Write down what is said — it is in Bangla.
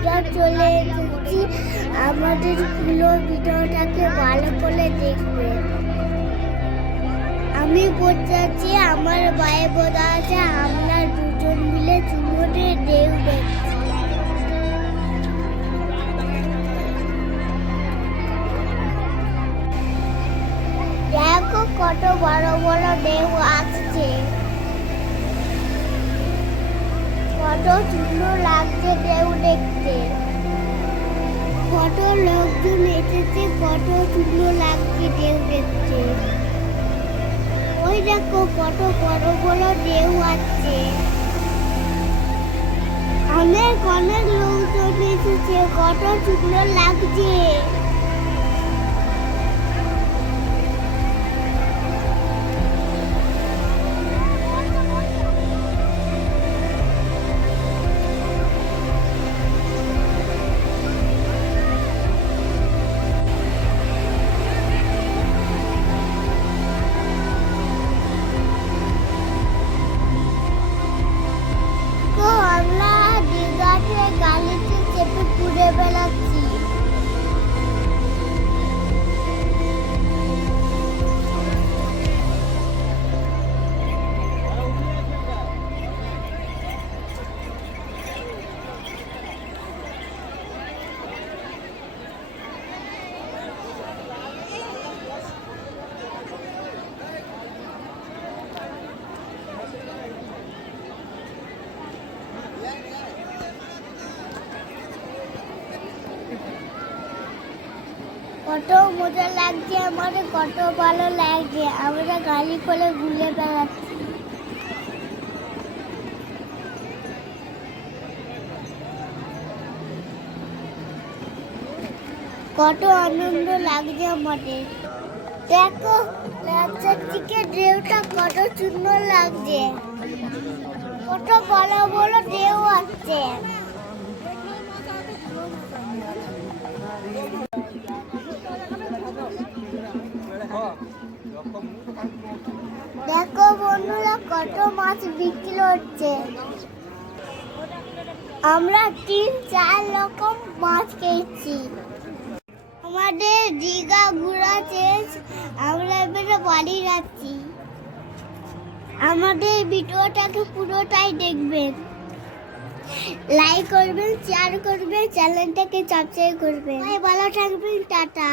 আমরা চলে এসেছি। আমাদের পুরো ভিডিওটাকে ভালো করে দেখবে। আমি বলতে আছি, আমার ভাই বোধা আছে, আমরা দুজন মিলে চুমুরের ঢেউ দেখছি। দেখো কত বড় বড় ঢেউ আসছে, কত সুন্দর লাগছে ঢেউ দেখতে। কত লোকজন এসেছে, কত সুন্দর লাগছে ঢেউ দেখতে। ওই দেখো কত বড় বড় ঢেউ আসছে। অনেক অনেক লোকজন এসেছে, কত সুন্দর লাগছে। আমরা দীঘাতে গাড়িতে চেপে ঘুরে বেড়াচ্ছি। কত মজা লাগছে, আমাদের কত ভালো লাগছে। আমরা গাড়ি করে ঘুরে বেড়াচ্ছি। কত আনন্দ লাগছে আমাদের। দেখো রাস্তার দিকে ঢেউটা কত সুন্দর লাগছে, কত বড় বড় ঢেউ আসছে। দেখো বন্ধুরা, কত মাছ বিক্রি হচ্ছে। আমরা 3-4 রকম মাছ খেয়েছি। আমাদের দীঘা ঘোরা শেষ, আমরা এবারে বাড়ি যাচ্ছি। আমাদের ভিডিওটাকে পুরোটাই দেখবেন, লাইক করবেন, শেয়ার করবেন, চ্যানেলটাকে সাবস্ক্রাইব করবেন। ভালো থাকবেন, টাটা।